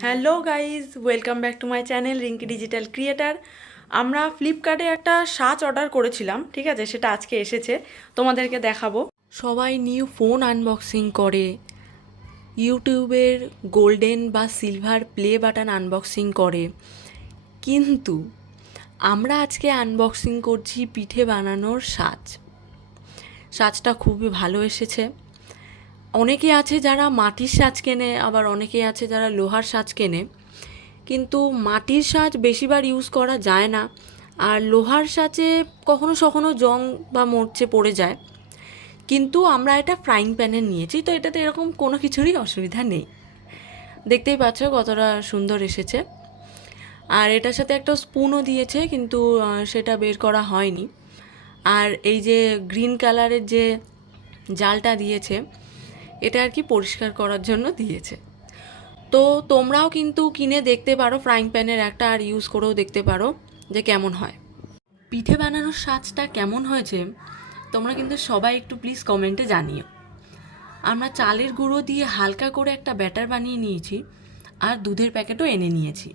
Hello guys welcome back to my channel Rinki digital creator. আমরা ফ্লিপকার্টে একটা সাজ অর্ডার করেছিলাম, ঠিক আছে? সেটা আজকে এসেছে, তোমাদেরকে দেখাবো। সবাই নিউ ফোন আনবক্সিং করে। ইউটিউবের গোল্ডেন বা সিলভার প্লে বাটন আনবক্সিং করে। কিন্তু আমরা আজকে আনবক্সিং করছি পিঠে বানানোর সাজ। সাজটা খুবই ভালো এসেছে। অনেকে আছে যারা মাটির সাজ কেনে, আবার অনেকে আছে যারা লোহার সাজ কেনে। কিন্তু মাটির সাজ বেশিবার ইউজ করা যায় না। আর লোহার সাজে কখনো সখনো জং বা মরচে পড়ে যায়। কিন্তু আমরা এটা ফ্রাইং প্যানে নিয়েছি, তো এটাতে এরকম কোনো কিছুরই অসুবিধা নেই। দেখতেই পাচ্ছ কতটা সুন্দর এসেছে। আর এটার সাথে একটা স্পুনও দিয়েছে, কিন্তু সেটা বের করা হয়নি। আর এই যে গ্রিন কালারের যে জালটা দিয়েছে এটা আর কি পরিষ্কার করার জন্য দিয়েছে। তো তোমরাও কিন্তু কিনে দেখতে পারো ফ্রাইং প্যানের একটা আর ইউজ করেও দেখতে পারো যে কেমন হয়। পিঠে বানানোর সাজটা কেমন হয়েছে, তোমরা কিন্তু সবাই একটু প্লিজ কমেন্টে জানিও। আমরা চালের গুঁড়ো দিয়ে হালকা করে একটা ব্যাটার বানিয়ে নিয়েছি আর দুধের প্যাকেটও এনে নিয়েছি।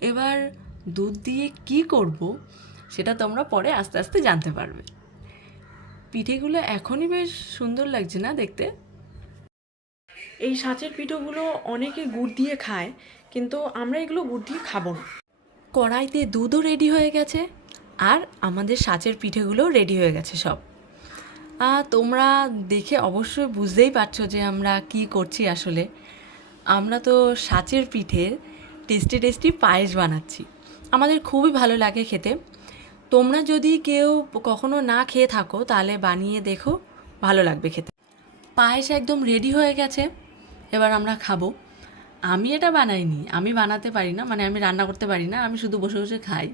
এবার দুধ দিয়ে কি করব সেটা তোমরা পরে আস্তে আস্তে জানতে পারবে। পিঠেগুলো এখনই বেশ সুন্দর লাগছে না দেখতে? এই সাঁচের পিঠোগুলো অনেকে গুড় দিয়ে খায়, কিন্তু আমরা এগুলো গুড় দিয়ে খাব না। কড়াইতে দুধও রেডি হয়ে গেছে, আর আমাদের সাঁচের পিঠেগুলো রেডি হয়ে গেছে সব। তোমরা দেখে অবশ্যই বুঝতেই পারছ যে আমরা কি করছি আসলে। আমরা তো সাঁচের পিঠের টেস্টি টেস্টি পায়েস বানাচ্ছি। আমাদের খুবই ভালো লাগে খেতে। তোমরা যদি কেউ কখনো না খেয়ে থাকো, তাহলে বানিয়ে দেখো, ভালো লাগবে খেতে। পায়েস একদম রেডি হয়ে গেছে। এবার আমরা খাব। আমি এটা বানাইনি, আমি বানাতে পারি না মানে আমি রান্না করতে পারি না, আমি শুধু বসে বসে খাই।